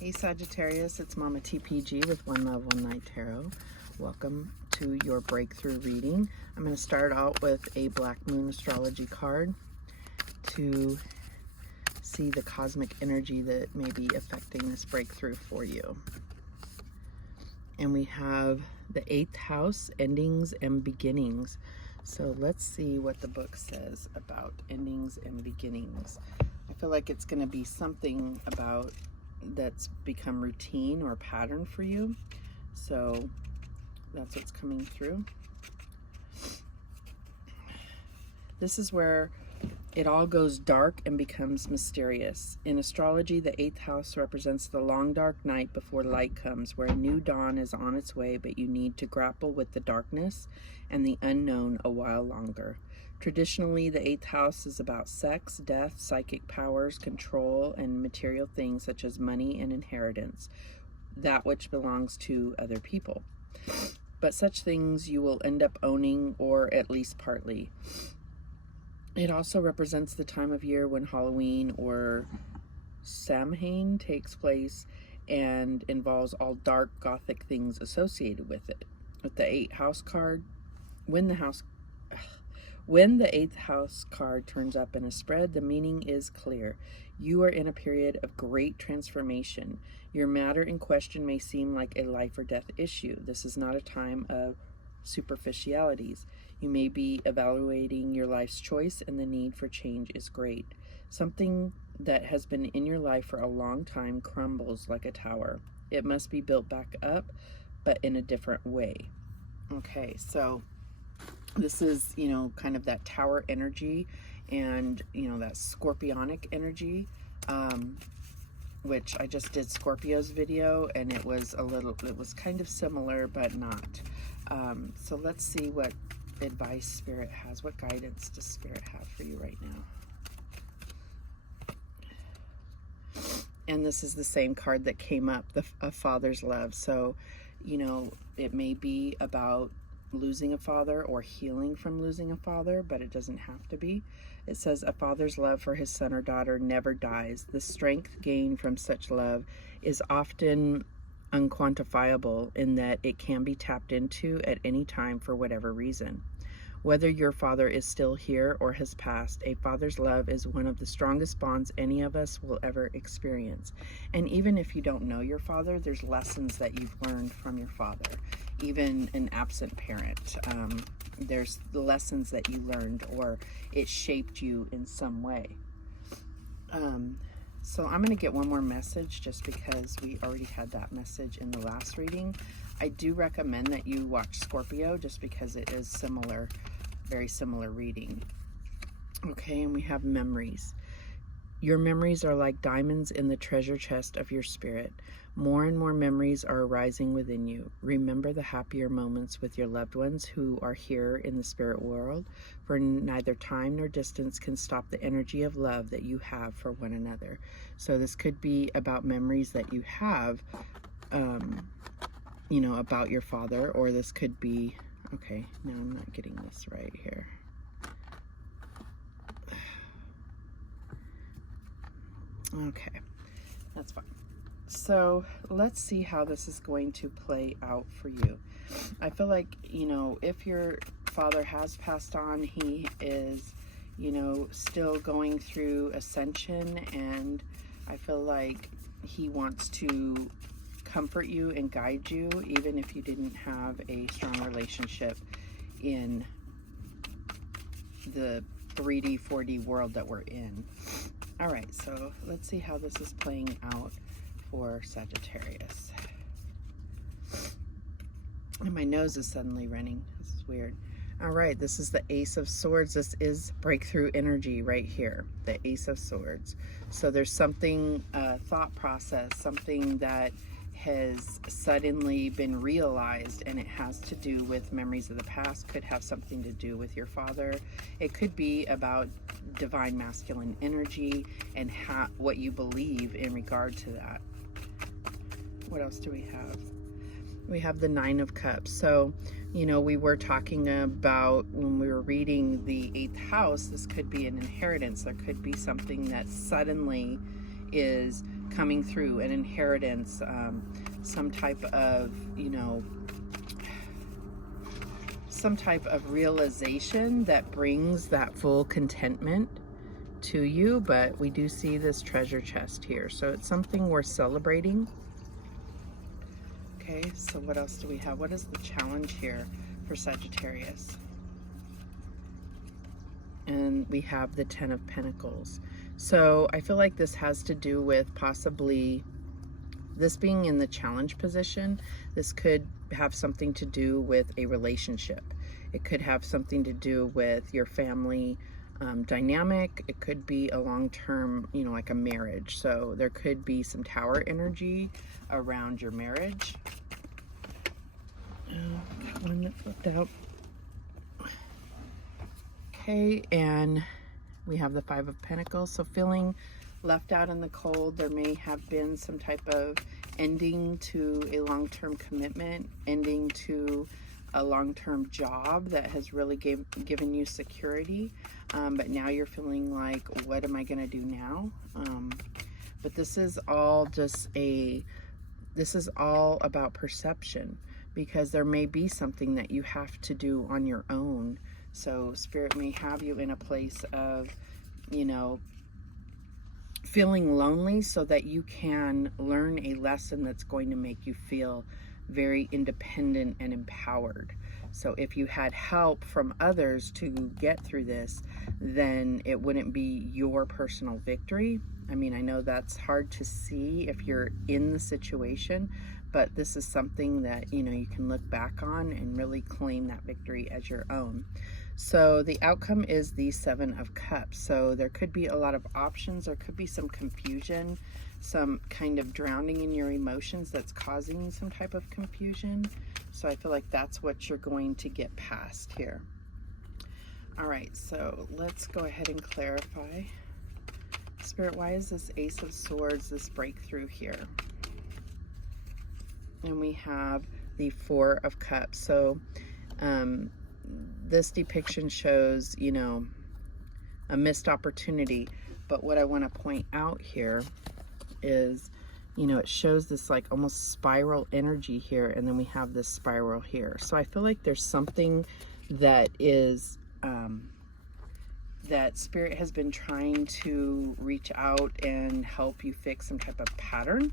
Hey Sagittarius, it's Mama TPG with One Love, One Night Tarot. Welcome to your breakthrough reading. I'm going to start out with a Black Moon Astrology card to see the cosmic energy that may be affecting this breakthrough for you. And we have the 8th house, endings and beginnings. So let's see what the book says about endings and beginnings. I feel like it's going to be something about that's become routine or pattern for you. So that's what's coming through. This is where it all goes dark and becomes mysterious. In astrology, the 8th house represents the long dark night before light comes, where a new dawn is on its way, but you need to grapple with the darkness and the unknown a while longer. Traditionally, the 8th house is about sex, death, psychic powers, control, and material things such as money and inheritance, that which belongs to other people. But such things you will end up owning, or at least partly. It also represents the time of year when Halloween or Samhain takes place and involves all dark gothic things associated with it. With the 8th house card, when the 8th house card turns up in a spread, the meaning is clear. You are in a period of great transformation. Your matter in question may seem like a life or death issue. This is not a time of superficialities. You may be evaluating your life's choice, and the need for change is great. Something that has been in your life for a long time crumbles like a tower. It must be built back up, but in a different way. Okay, so this is, kind of that tower energy and, that scorpionic energy, which I just did Scorpio's video, and it was kind of similar, but not. So let's see what advice Spirit has. What guidance does Spirit have for you right now? And this is the same card that came up, a father's love. So, it may be about losing a father or healing from losing a father, but it doesn't have to be. It says a father's love for his son or daughter never dies. The strength gained from such love is often unquantifiable in that it can be tapped into at any time for whatever reason. Whether your father is still here or has passed, a father's love is one of the strongest bonds any of us will ever experience. And even if you don't know your father, there's lessons that you've learned from your father. Even an absent parent, there's the lessons that you learned, or it shaped you in some way. So I'm going to get one more message just because we already had that message in the last reading. I do recommend that you watch Scorpio just because it is similar, very similar reading. Okay, and we have memories. Your memories are like diamonds in the treasure chest of your spirit. More and more memories are arising within you. Remember the happier moments with your loved ones who are here in the spirit world, for neither time nor distance can stop the energy of love that you have for one another. So this could be about memories that you have, about your father, or this could be, okay, now I'm not getting this right here. Okay, that's fine. So let's see how this is going to play out for you. I feel like, if your father has passed on, he is, still going through ascension, and I feel like he wants to comfort you and guide you, even if you didn't have a strong relationship in the 3D, 4D world that we're in. All right, so let's see how this is playing out for Sagittarius. And my nose is suddenly running. This is weird. All right, this is the Ace of Swords. This is breakthrough energy right here, the Ace of Swords. So there's something, thought process, something that has suddenly been realized, and it has to do with memories of the past. Could have something to do with your father. It could be about divine masculine energy and what you believe in regard to that. What else do we have? We have the 9 of Cups. So, we were talking about when we were reading the 8th house, this could be an inheritance. There could be something that suddenly is coming through, an inheritance, some type of, some type of realization that brings that full contentment to you. But we do see this treasure chest here, so it's something worth celebrating. Okay, so what else do we have? What is the challenge here for Sagittarius? And we have the Ten of Pentacles. So I feel like this has to do with possibly this being in the challenge position. This could have something to do with a relationship. It could have something to do with your family dynamic. It could be a long-term, like a marriage. So there could be some Tower energy around your marriage. Got one that flipped out. Okay, and we have the Five of Pentacles. So feeling left out in the cold. There may have been some type of ending to a long-term commitment, ending to a long-term job that has really given you security, but now you're feeling like, what am I going to do now? But this is all about perception, because there may be something that you have to do on your own. So Spirit may have you in a place of, feeling lonely, so that you can learn a lesson that's going to make you feel very independent and empowered. So if you had help from others to get through this, then it wouldn't be your personal victory. I mean, I know that's hard to see if you're in the situation, but this is something that, you can look back on and really claim that victory as your own. So the outcome is the Seven of Cups. So there could be a lot of options. There could be some confusion, some kind of drowning in your emotions that's causing some type of confusion. So I feel like that's what you're going to get past here. All right, so let's go ahead and clarify. Spirit, why is this Ace of Swords, this breakthrough here? And we have the Four of Cups. So this depiction shows, a missed opportunity. But what I want to point out here is, it shows this like almost spiral energy here, and then we have this spiral here. So I feel like there's something that is, that Spirit has been trying to reach out and help you fix some type of pattern.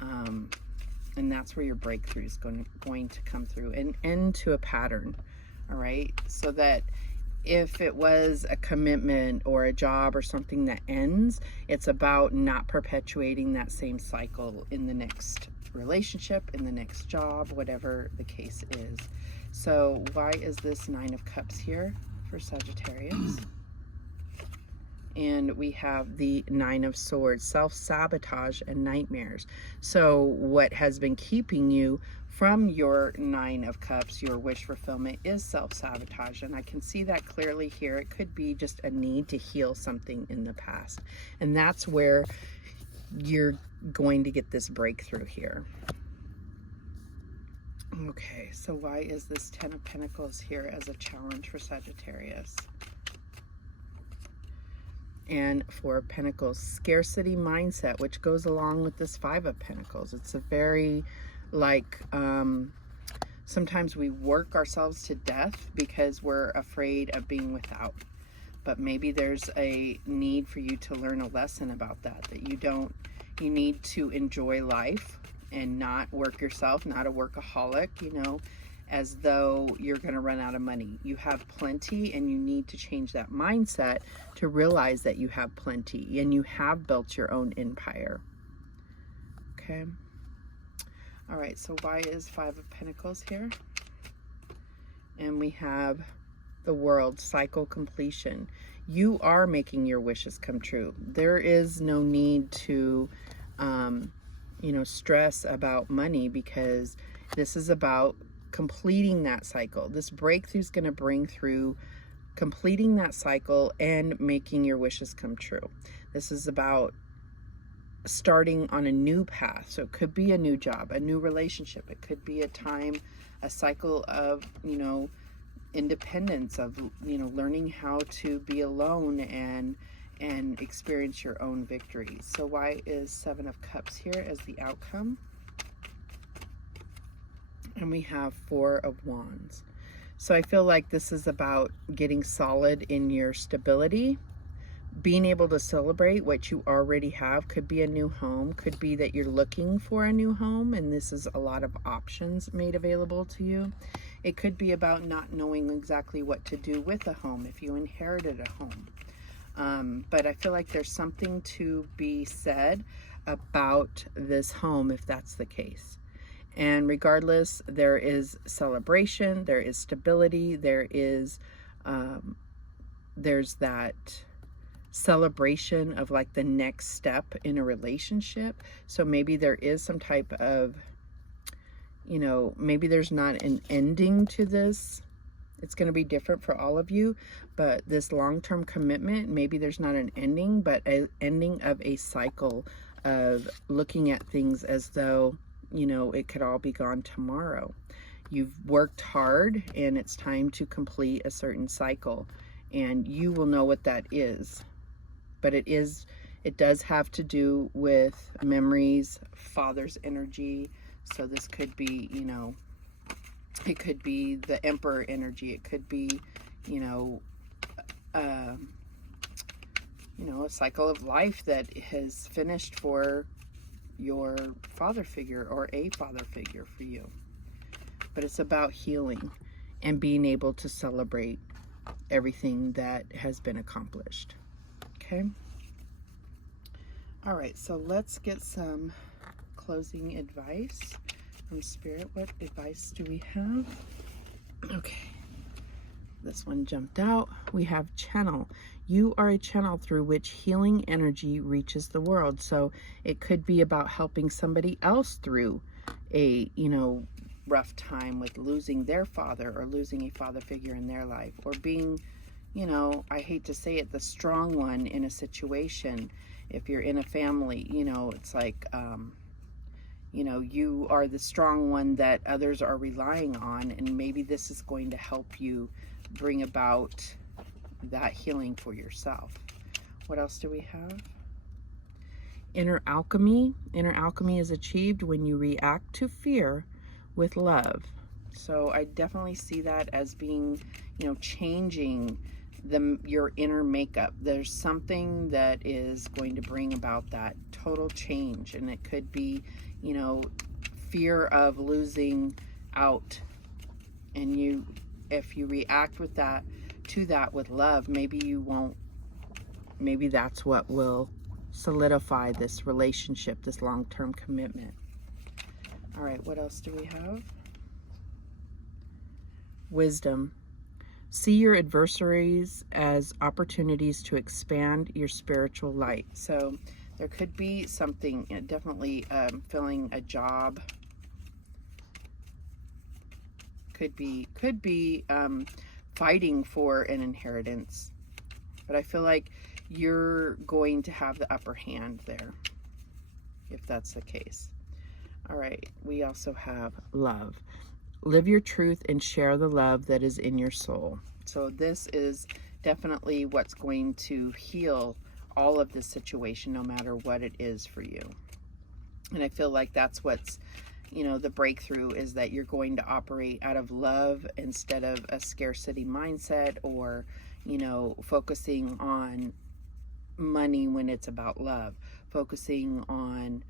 And that's where your breakthrough is going to come through, and end to a pattern. All right, so that if it was a commitment or a job or something that ends, it's about not perpetuating that same cycle in the next relationship, in the next job, whatever the case is. So why is this Nine of Cups here for Sagittarius? And we have the Nine of Swords, self-sabotage and nightmares. So what has been keeping you from your Nine of Cups, your wish fulfillment, is self-sabotage. And I can see that clearly here. It could be just a need to heal something in the past. And that's where you're going to get this breakthrough here. Okay, so why is this Ten of Pentacles here as a challenge for Sagittarius? And Four of Pentacles, scarcity mindset, which goes along with this Five of Pentacles. It's a very, like, sometimes we work ourselves to death because we're afraid of being without. But maybe there's a need for you to learn a lesson about that you need to enjoy life and not work yourself, not a workaholic, as though you're going to run out of money. You have plenty, and you need to change that mindset to realize that you have plenty and you have built your own empire. Okay. All right, so why is Five of Pentacles here? And we have the World, cycle completion. You are making your wishes come true. There is no need to, stress about money, because this is about completing that cycle. This breakthrough is going to bring through completing that cycle and making your wishes come true. This is about starting on a new path. So it could be a new job, a new relationship. It could be a cycle of, independence, of, learning how to be alone and experience your own victory. So why is Seven of Cups here as the outcome? And we have Four of Wands. So I feel like this is about getting solid in your stability, being able to celebrate what you already have. Could be a new home, could be that you're looking for a new home, and this is a lot of options made available to you. It could be about not knowing exactly what to do with a home if you inherited a home. But I feel like there's something to be said about this home if that's the case. And regardless, there is celebration, there is stability, there's that celebration of like the next step in a relationship. So maybe there is some type of, you know, maybe there's not an ending to this. It's going to be different for all of you, but this long-term commitment, maybe there's not an ending, but an ending of a cycle of looking at things as though, you know, it could all be gone tomorrow. You've worked hard and it's time to complete a certain cycle, and you will know what that is. But it does have to do with memories, father's energy. So this could be, you know, it could be the Emperor energy. It could be, you know, a cycle of life that has finished for your father figure or a father figure for you. But it's about healing and being able to celebrate everything that has been accomplished. Okay. All right, so let's get some closing advice from Spirit. What advice do we have? Okay. This one jumped out. We have channel. You are a channel through which healing energy reaches the world. So it could be about helping somebody else through a, you know, rough time with losing their father or losing a father figure in their life, or being, you know, I hate to say it, the strong one in a situation. If you're in a family, you know, it's like, you know, you are the strong one that others are relying on, and maybe this is going to help you bring about that healing for yourself. What else do we have? Inner alchemy. Inner alchemy is achieved when you react to fear with love. So I definitely see that as being, you know, changing your inner makeup. There's something that is going to bring about that total change, and it could be, you know, fear of losing out, and if you react with that to that with love, maybe you won't, maybe that's what will solidify this relationship, this long-term commitment. All right, what else do we have? Wisdom. See your adversaries as opportunities to expand your spiritual light. So there could be something, definitely filling a job. Could be fighting for an inheritance. But I feel like you're going to have the upper hand there, if that's the case. All right, we also have love. Live your truth and share the love that is in your soul. So this is definitely what's going to heal all of this situation, no matter what it is for you. And I feel like that's what's, you know, the breakthrough is that you're going to operate out of love instead of a scarcity mindset, or, you know, focusing on money when it's about love, focusing on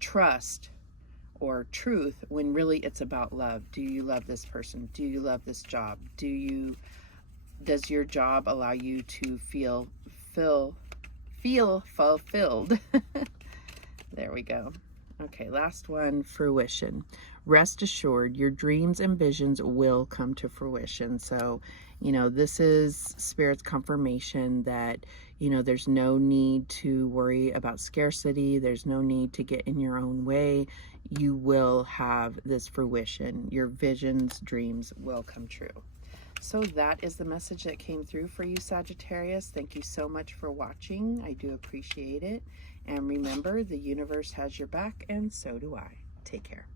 trust or truth when really it's about love. Do you love this person? Do you love this job? Does your job allow you to feel fulfilled? There we go. Okay, last one, fruition. Rest assured, your dreams and visions will come to fruition. So, you know, this is Spirit's confirmation that, you know, there's no need to worry about scarcity. There's no need to get in your own way. You will have this fruition. Your visions, dreams will come true. So that is the message that came through for you, Sagittarius. Thank you so much for watching. I do appreciate it. And remember, the universe has your back, and so do I. Take care.